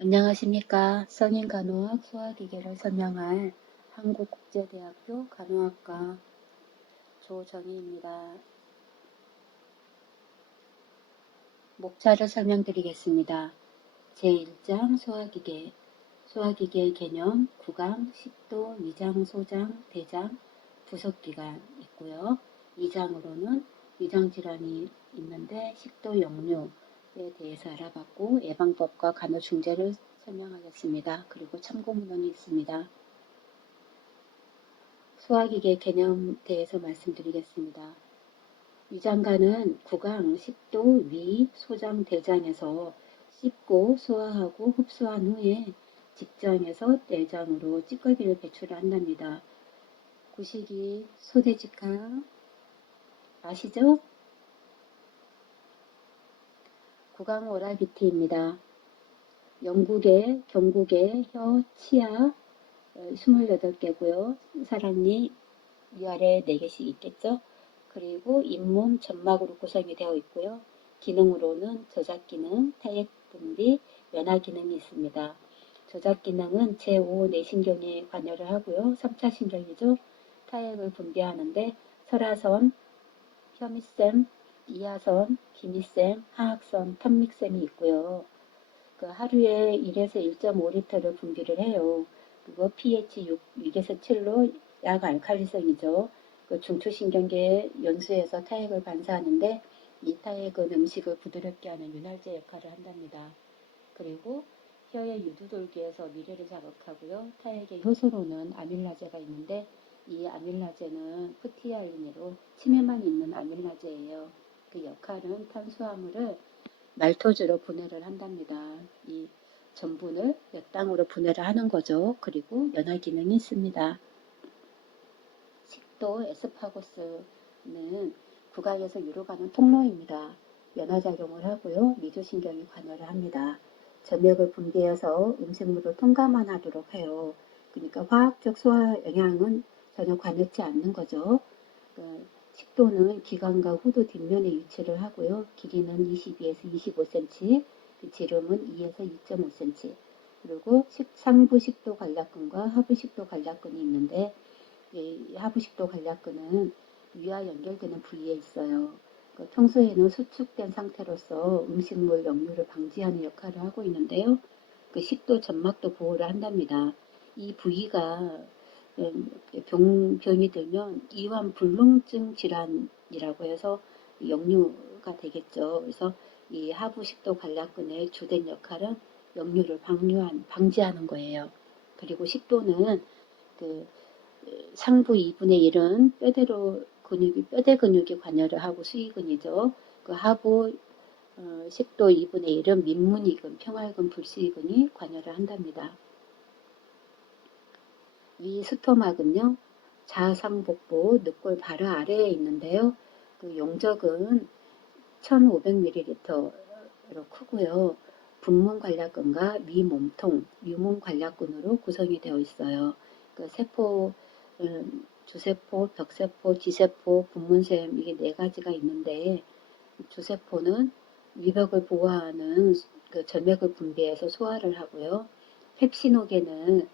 안녕하십니까. 성인간호학 소화기계를 설명할 한국국제대학교 간호학과 조정희입니다. 목차를 설명드리겠습니다. 제1장 소화기계, 소화기계의 개념, 구강, 식도, 위장, 소장, 대장, 부속기관 있고요. 2장으로는 위장질환이 있는데 식도 역류에 대해서 알아봤고 예방법과 간호중재를 설명하겠습니다. 그리고 참고문헌이 있습니다. 소화기계 개념에 대해서 말씀드리겠습니다. 위장관은 구강, 식도, 위, 소장, 대장에서 씹고 소화하고 흡수한 후에 직장에서 내장으로 찌꺼기를 배출한답니다. 구식이 소대직항 아시죠? 구강 오랄비티입니다. 영국의, 경국의 혀, 치아 28개고요. 사랑니 위아래 4개씩 있겠죠? 그리고 잇몸, 점막으로 구성이 되어 있고요. 기능으로는 저작 기능, 타액 분비, 연화 기능이 있습니다. 저작 기능은 제5 내신경에 관여를 하고요. 3차 신경이죠. 타액을 분비하는데 설하선, 혐의샘, 이하선, 기미샘, 하악선, 턴믹샘이 있고요. 하루에 1에서 1.5리터를 분비를 해요. 그리고 pH 6에서 7로 약 알칼리성이죠. 중추신경계에 연수해서 타액을 반사하는데 이 타액은 음식을 부드럽게 하는 윤활제 역할을 한답니다. 그리고 혀의 유두돌기에서 미뢰를 자극하고요. 타액의 효소로는 아밀라제가 있는데 이 아밀라제는 프티알린으로 침에만 있는 아밀라제예요. 그 역할은 탄수화물을 말토즈로 분해를 한답니다. 이 전분을 몇 당으로 분해를 하는 거죠. 그리고 연화 기능이 있습니다. 식도 에스파고스는 구강에서 유로 가는 통로입니다. 연화작용을 하고요. 미주신경이 관여를 합니다. 점액을 분비해서 음식물을 통과만 하도록 해요. 그러니까 화학적 소화 영향은 전혀 관여치 않는 거죠. 식도는 기관과 후두 뒷면에 위치를 하고요. 길이는 22에서 25cm, 지름은 2에서 2.5cm, 그리고 상부 식도 관략근과 하부 식도 관략근이 있는데 하부 식도 관략근은 위와 연결되는 부위에 있어요. 평소에는 수축된 상태로서 음식물 역류를 방지하는 역할을 하고 있는데요. 식도 점막도 보호를 한답니다. 이 부위가 병이 들면 이완불능증 질환이라고 해서 역류가 되겠죠. 그래서 이 하부식도 관략근의 주된 역할은 역류를 방지하는 거예요. 그리고 식도는 상부 2분의 1은 뼈대 근육이 관여를 하고 수의근이죠. 하부 식도 2분의 1은 민문이근, 평활근, 불수의근이 관여를 한답니다. 위 수토막은요, 좌상복부 늑골 바로 아래에 있는데요. 용적은 1500ml로 크고요. 분문관략근과 위몸통, 유문관략근으로 구성이 되어 있어요. 세포, 주세포, 벽세포, 지세포, 분문샘 이게 4가지가 있는데 주세포는 위벽을 보호하는 점액을 분비해서 소화를 하고요. 펩시노계는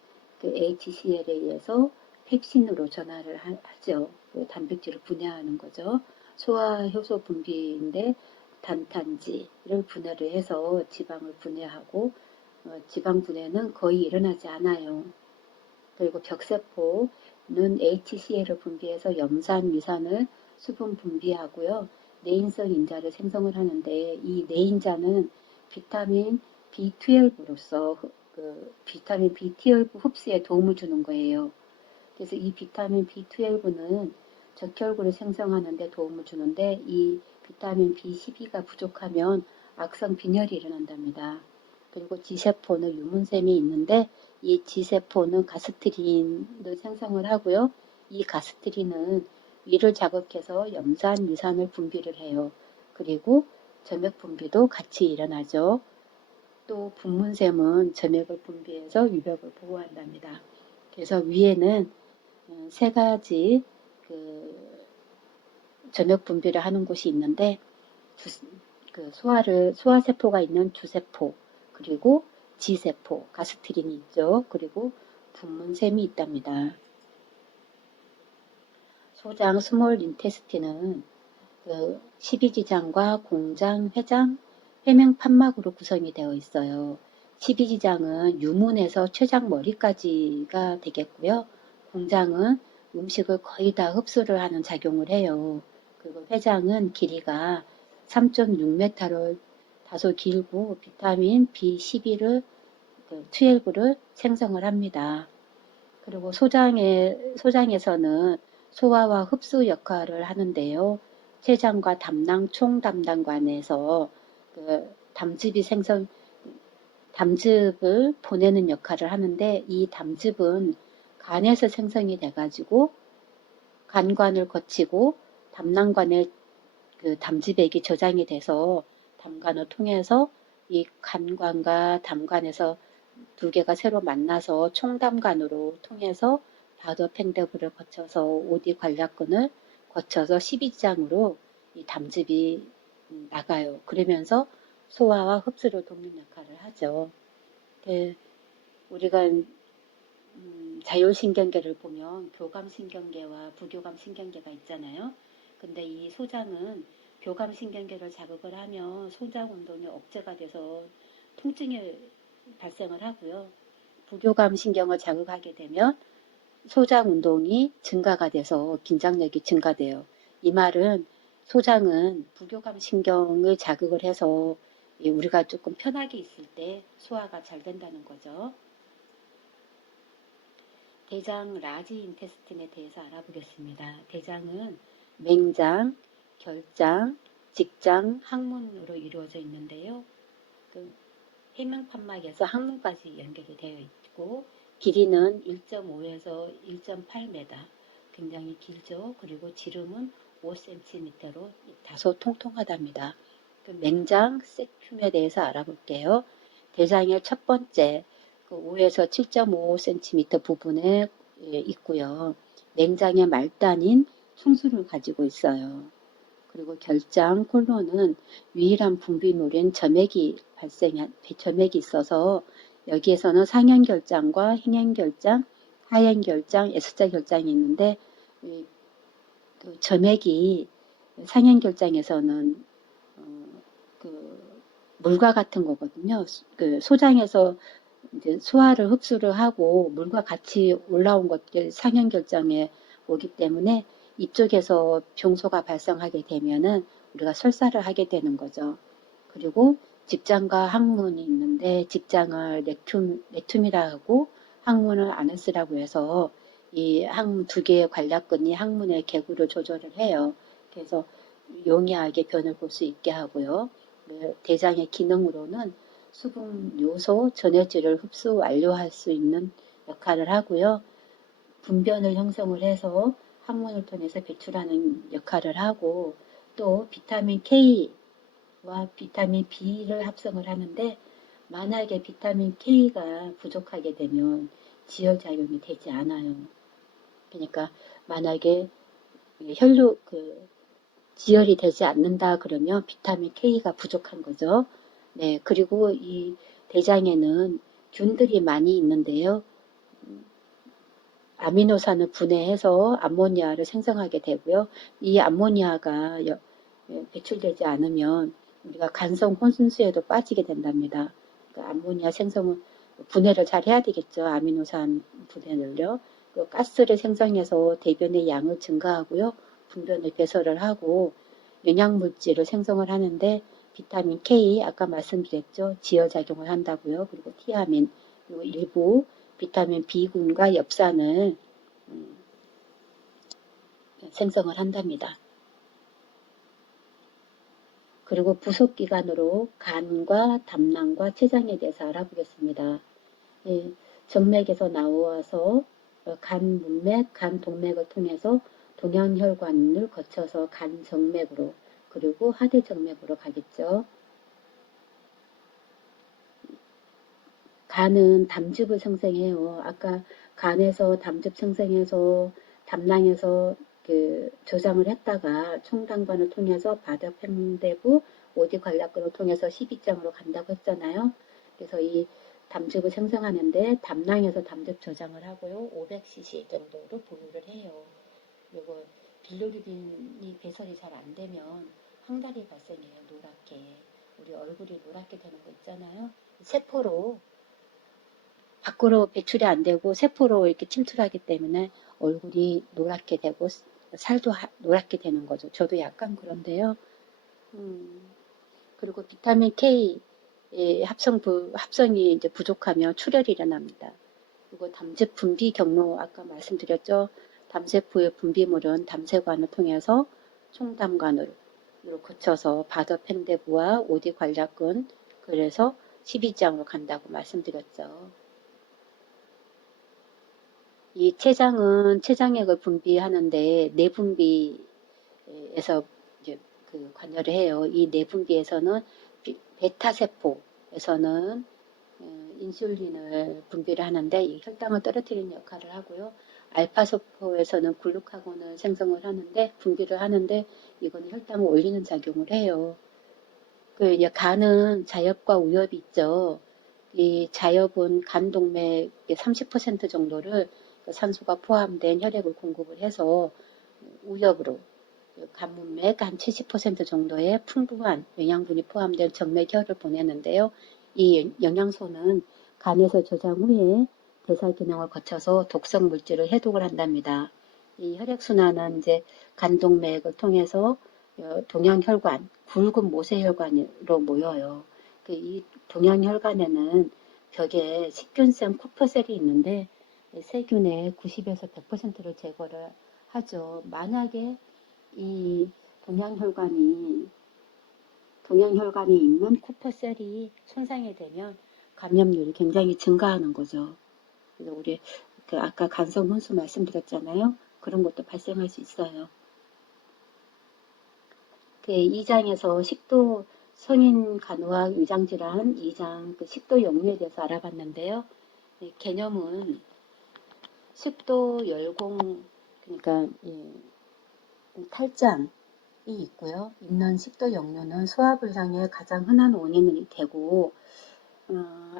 HCl에 의해서 펩신으로 전하를 하죠. 단백질을 분해하는 거죠. 소화 효소 분비인데 단탄지를 분해를 해서 지방을 분해하고 지방 분해는 거의 일어나지 않아요. 그리고 벽세포는 HCl을 분비해서 염산, 위산을 수분 분비하고요. 내인성 인자를 생성을 하는데 이 내인자는 비타민 B12로서 비타민 B12 흡수에 도움을 주는 거예요. 그래서 이 비타민 B12는 적혈구를 생성하는 데 도움을 주는데 이 비타민 B12가 부족하면 악성 빈혈이 일어난답니다. 그리고 지세포는 유문샘이 있는데 이 지세포는 가스트린을 생성을 하고요. 이 가스트린은 위를 자극해서 염산, 위산을 분비를 해요. 그리고 점액 분비도 같이 일어나죠. 또 분문샘은 점액을 분비해서 위벽을 보호한답니다. 그래서 위에는 3가지 점액 분비를 하는 곳이 있는데 소화세포가 있는 주세포, 그리고 G세포, 가스트린이 있죠. 그리고 분문샘이 있답니다. 소장 스몰 인테스틴은 그 12지장과 공장, 회장, 회맹판막으로 구성이 되어 있어요. 12지장은 유문에서 췌장 머리까지가 되겠고요. 공장은 음식을 거의 다 흡수를 하는 작용을 해요. 그리고 회장은 길이가 3.6m로 다소 길고 비타민 B12를 12를 생성을 합니다. 그리고 소장에서는 소화와 흡수 역할을 하는데요. 췌장과 담낭 총담당관에서 그 담즙을 보내는 역할을 하는데, 이 담즙은 간에서 생성이 돼가지고 간관을 거치고 담낭관에 그 담즙액이 저장이 돼서 담관을 통해서 이 간관과 담관에서 두 개가 새로 만나서 총담관으로 통해서 바더팽대부를 거쳐서 오디 관략근을 거쳐서 12지장으로 이 담즙이 나가요. 그러면서 소화와 흡수를 돕는 역할을 하죠. 우리가 자율신경계를 보면 교감신경계와 부교감신경계가 있잖아요. 근데 이 소장은 교감신경계를 자극을 하면 소장운동이 억제가 돼서 통증이 발생을 하고요. 부교감신경을 자극하게 되면 소장운동이 증가가 돼서 긴장력이 증가돼요. 이 말은 소장은 부교감신경을 자극을 해서 우리가 조금 편하게 있을 때 소화가 잘 된다는 거죠. 대장 라지 인테스틴에 대해서 알아보겠습니다. 대장은 맹장, 결장, 직장, 항문으로 이루어져 있는데요. 그 해명판막에서 항문까지 연결이 되어 있고 길이는 1.5에서 1.8m, 굉장히 길죠. 그리고 지름은 5cm로 다소 통통하답니다. 맹장 세큐움에 대해서 알아볼게요. 대장의 첫 번째 5에서 7.5cm 부분에 있고요. 맹장의 말단인 흉수를 가지고 있어요. 그리고 결장, 콜론은 유일한 분비물인 점액이 있어서 여기에서는 상행결장과 행행결장, 하행결장, S자결장이 있는데 그 점액이 상행결장에서는 그 물과 같은 거거든요. 그 소장에서 이제 소화를 흡수를 하고 물과 같이 올라온 것들 상행결장에 오기 때문에 이쪽에서 병소가 발생하게 되면은 우리가 설사를 하게 되는 거죠. 그리고 직장과 항문이 있는데 직장을 렉툼이라 하고 항문을 아너스라고 해서 이 항문 두 개의 관략근이 항문의 개구를 조절을 해요. 그래서 용이하게 변을 볼 수 있게 하고요. 대장의 기능으로는 수분, 요소, 전해질을 흡수 완료할 수 있는 역할을 하고요. 분변을 형성을 해서 항문을 통해서 배출하는 역할을 하고 또 비타민 K와 비타민 B를 합성을 하는데 만약에 비타민 K가 부족하게 되면 지혈작용이 되지 않아요. 그러니까 만약에 지혈이 되지 않는다 그러면 비타민 K가 부족한 거죠. 네, 그리고 이 대장에는 균들이 많이 있는데요. 아미노산을 분해해서 암모니아를 생성하게 되고요. 이 암모니아가 배출되지 않으면 우리가 간성 혼순수에도 빠지게 된답니다. 그러니까 암모니아 생성을 분해를 잘 해야 되겠죠. 아미노산 분해를요. 가스를 생성해서 대변의 양을 증가하고요. 분변을 배설을 하고 영양물질을 생성을 하는데 비타민 K 아까 말씀드렸죠. 지혈작용을 한다고요. 그리고 티아민 그리고 일부 비타민 B군과 엽산을 생성을 한답니다. 그리고 부속기관으로 간과 담낭과 췌장에 대해서 알아보겠습니다. 예, 정맥에서 나와서 간 문맥, 간 동맥을 통해서 동양혈관을 거쳐서 간 정맥으로 그리고 하대 정맥으로 가겠죠. 간은 담즙을 생성해요. 아까 간에서 담즙 생성해서 담낭에서 조장을 했다가 총담관을 통해서 바닥 횡대부 오디 관략근을 통해서 12장으로 간다고 했잖아요. 그래서 이 담즙을 생성하는데 담낭에서 담즙 저장을 하고요. 500cc 정도로 보유를 해요. 그리고 빌루리딘이 배설이 잘 안 되면 황달이 발생해요. 노랗게. 우리 얼굴이 노랗게 되는 거 있잖아요. 세포로 밖으로 배출이 안 되고 세포로 이렇게 침투하기 때문에 얼굴이 노랗게 되고 살도 노랗게 되는 거죠. 저도 약간 그런데요. 그리고 비타민 K 합성이 이제 부족하면 출혈이 일어납니다. 그리고 담즙 분비 경로 아까 말씀드렸죠. 담세포의 분비물은 담세관을 통해서 총담관으로 거쳐서 바더팽대부와 오디 관략근 그래서 12장으로 간다고 말씀드렸죠. 이 췌장은 췌장액을 분비하는데 내분비에서 이제 그 관여를 해요. 이 내분비에서는 베타세포에서는 인슐린을 분비를 하는데 이 혈당을 떨어뜨리는 역할을 하고요. 알파세포에서는 글루카곤을 생성을 하는데 분비를 하는데 이거는 혈당을 올리는 작용을 해요. 그 간은 자엽과 우엽이 있죠. 이 자엽은 간 동맥의 30% 정도를 산소가 포함된 혈액을 공급을 해서 우엽으로 간문맥 한 70% 정도의 풍부한 영양분이 포함된 정맥혈을 보내는데요. 이 영양소는 간에서 저장 후에 대사 기능을 거쳐서 독성 물질을 해독을 한답니다. 이 혈액순환은 이제 간동맥을 통해서 동양혈관, 굵은 모세혈관으로 모여요. 이 동양혈관에는 벽에 식균성 쿠퍼셀이 있는데 세균의 90에서 100%를 제거를 하죠. 만약에 이 동양혈관이 있는 쿠퍼셀이 손상이 되면 감염률이 굉장히 증가하는 거죠. 그래서 우리 아까 간성 혼수 말씀드렸잖아요. 그런 것도 발생할 수 있어요. 2장에서 식도 성인 간호학 위장질환 2장 식도 역류에 대해서 알아봤는데요. 개념은 식도 열공 그러니까 탈장이 있고요. 있는 식도 역류는 소화불량의 가장 흔한 원인이 되고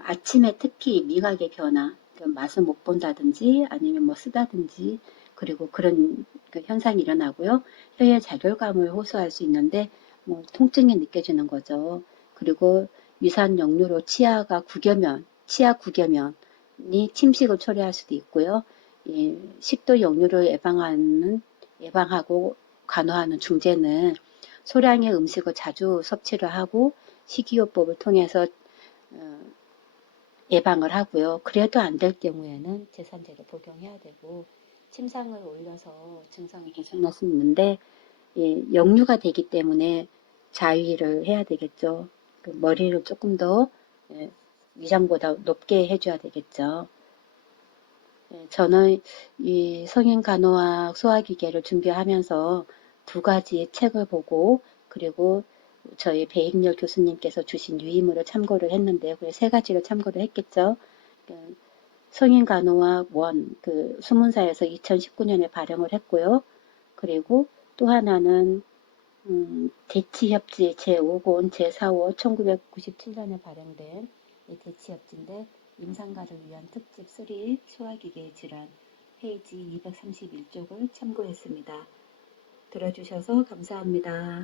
아침에 특히 미각의 변화, 맛을 못 본다든지 아니면 뭐 쓰다든지 그리고 그런 현상이 일어나고요. 혀의 자결감을 호소할 수 있는데 뭐 통증이 느껴지는 거죠. 그리고 위산 역류로 치아 구겨면이 침식을 초래할 수도 있고요. 식도 역류를 예방하고 간호하는 중재는 소량의 음식을 자주 섭취를 하고 식이요법을 통해서 예방을 하고요. 그래도 안 될 경우에는 제산제를 복용해야 되고 침상을 올려서 증상이 개선할 수 있는데 역류가 되기 때문에 자위를 해야 되겠죠. 머리를 조금 더 위장보다 높게 해줘야 되겠죠. 저는 이 성인 간호학 소화기계를 준비하면서 2가지 책을 보고 그리고 저희 배익렬 교수님께서 주신 유의물을 참고를 했는데요. 그래서 3가지를 참고를 했겠죠. 성인 간호학 1, 수문사에서 2019년에 발행을 했고요. 그리고 또 하나는 대치협지 제5권 제4호 1997년에 발행된 이 대치협지인데 임상가를 위한 특집 3 소화기계 질환 페이지 231쪽을 참고했습니다. 들어주셔서 감사합니다.